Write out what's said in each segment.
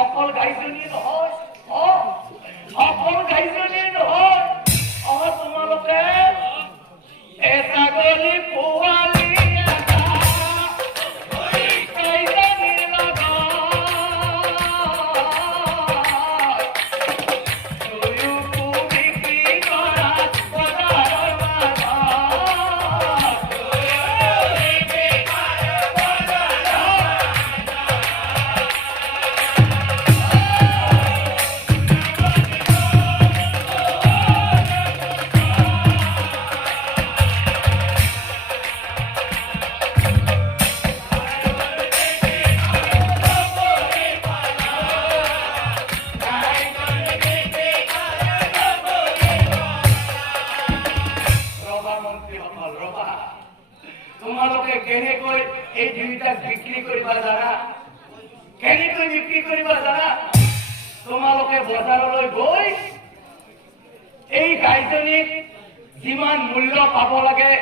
অকল গাইজনী নহয়, অকল গাইজনী নহয়, তোমালোকে এই ছাগলী পোৱালি এটা গাইজনীৰ লগত দুয়োকো বিক্ৰী কৰা বজাৰৰ মাজত। তোমালোকে কেনেকৈ এই দুইটাক বিক্ৰী কৰিবা জানা? কেনেকৈ বিক্ৰী কৰিবা জানা? তোমালোকে বজাৰলৈ গৈ এই গাইজনীক যিমান মূল্য পাব লাগে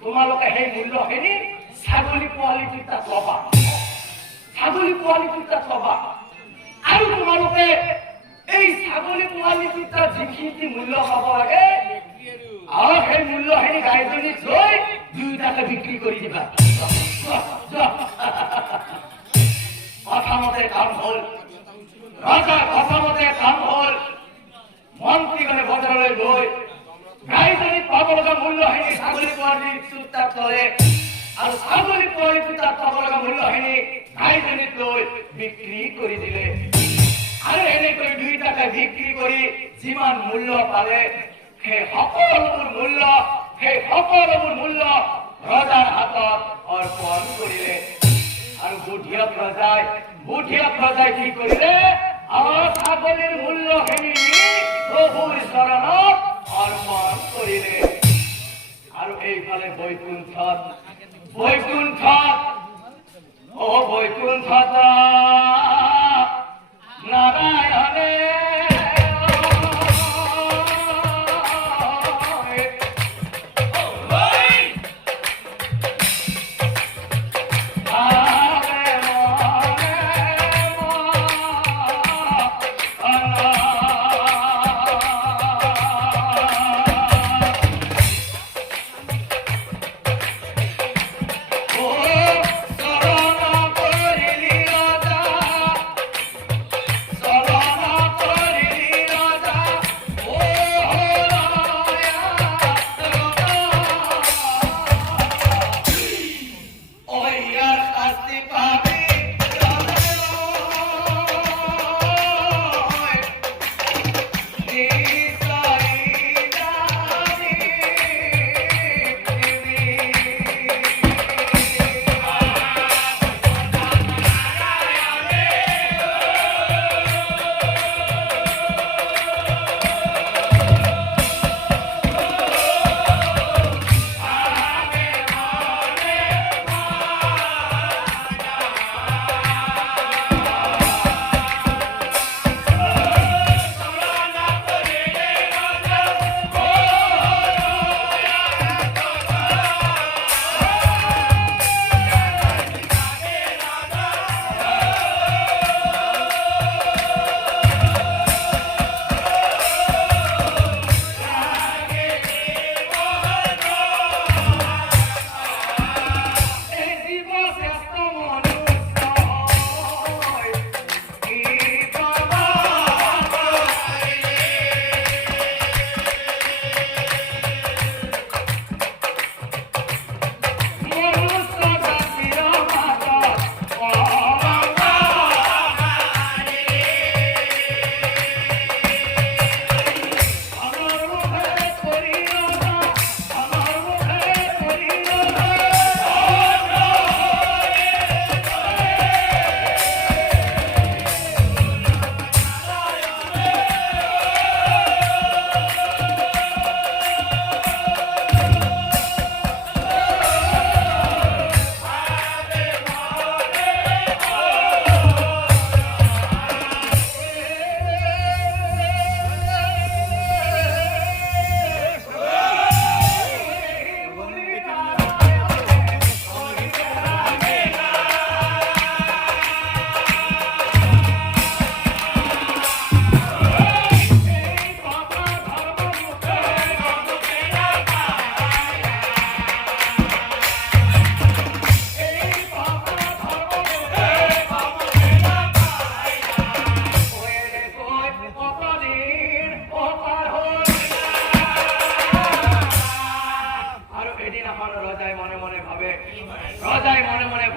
তোমালোকে সেই মূল্যখিনি ছাগলী পোৱালিটোৰ তাত ল'বা, ছাগলী পোৱালিটোৰ তাত ল'বা। আৰু তোমালোকে এই ছাগলী পোৱালিটোৰ তাত যিখিনি মূল্য পাব লাগে আৰু সেই মূল্যখিনি গাইজনীক লৈ দুইটাকে বিক্ৰী কৰি দিবা। কথামতে কাম হল, ৰজাৰ কথামতে কাম হল। মন্ত্ৰীগণে বজাৰলৈ গৈ গাইজনীক পাব লগা মূল্যখিনি ছাগলী পোৱালিটোৰ তাত ল'লে আৰু ছাগলী পোৱালিটোৰ তাত পাব লগা মূল্যখিনি গাইজনীক লৈ বিক্ৰী কৰি দিলে। আৰু এনেকৈ দুইটাকে বিক্ৰী কৰি যিমান মূল্য পালে সেই সকলোবোৰ মূল্য ৰজাৰ হাতত অৰ্পণ কৰিলে। আৰু বুঢ়িয়া প্ৰজাই কি কৰিলে? আমাৰ ছাগলীৰ মূল্যখিনি প্ৰভুৰ চৰণত অৰ্পণ কৰিলে। আৰু এইফালে বৈকুণ্ঠত নাৰায়ণে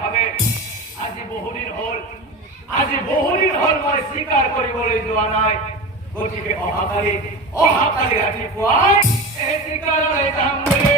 ভাবে আজি বহুদিন হল মই স্বীকাৰ কৰিবলৈ যোৱা নাই গতিকে অহাকালি ৰাতিপুৱাই এই স্বীকাৰলৈ যাম বুলি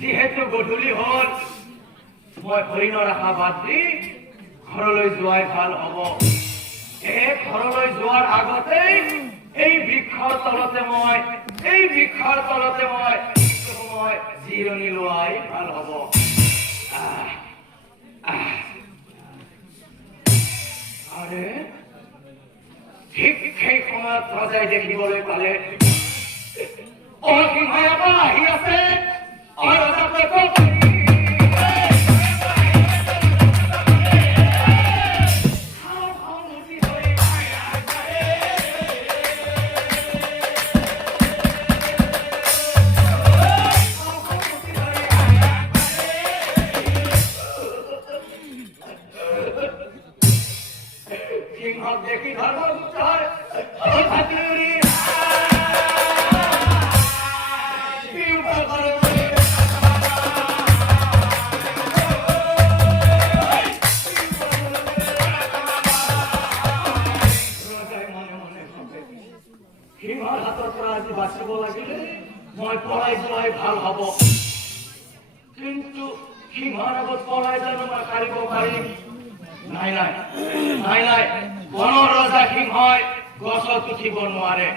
যিহেতু গধূলি হল মই হৰিণৰ আশা বাদ দি ঘৰলৈ যোৱাই ভাল হ'ব ঘৰলৈ যোৱাৰ আগতেই এই বৃক্ষৰ তলতে মই জিৰণি লোৱাই ভাল হ'ব আৰে ঠিক সেই সময়ত ৰজাই দেখিবলৈ পালে সিংহই আকৌ আহি আছে সিংহক দেখি ধৰ্মগুপ্ত হয় সিংহৰ হাতৰ পৰা আজি বাচিব লাগিলে মই পলাই যোৱাই ভাল হ'ব কিন্তু সিংহৰ আগত পলাই জানো মই পাৰিব পাৰিম নাই বনৰ ৰজা সিংহই গছত উঠিব নোৱাৰে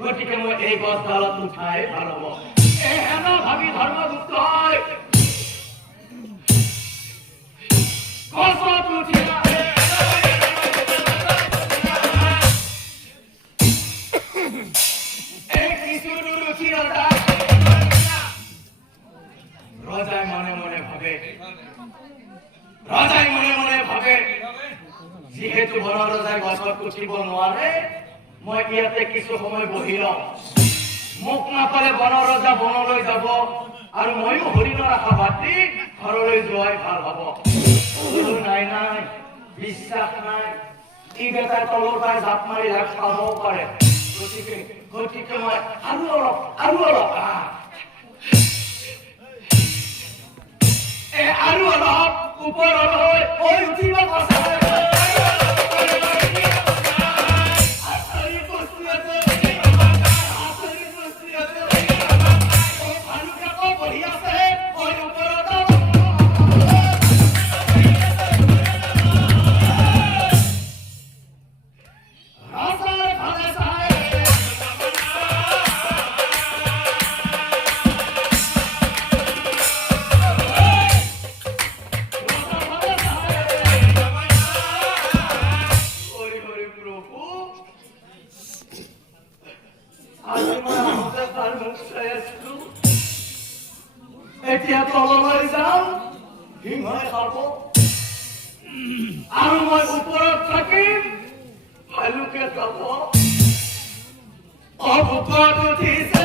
গতিকে মই এই গছডালত উঠাই ভাল হ'ব হেন ভাবি ধৰ্মগুপ্ত হয় গছত উঠি ৰজাই মনে মনে ভাবে যিহেতু বনৰ ৰজাই গছত উঠিব নোৱাৰে মই ইয়াতে কিছু সময় বহি লওঁ মোক নাপালে বনৰ ৰজা বনলৈ যাব আৰু ময়ো হৰিণৰ আশা বাদ দি ঘৰলৈ যোৱাই ভাল হ'ব নাই বিশ্বাস নাই ই বেটাই তলৰ পৰাই জাপ মাৰি লাগ খাবও পাৰে গতিকে মই আৰু অলপ আৰু অলপ ওপৰত হৈ উঠিব কৈছে এতিয়া তললৈ যাম সিংহই খাব আৰু মই ওপৰত থাকিম ভালুকে খাব ওপৰত উঠিছে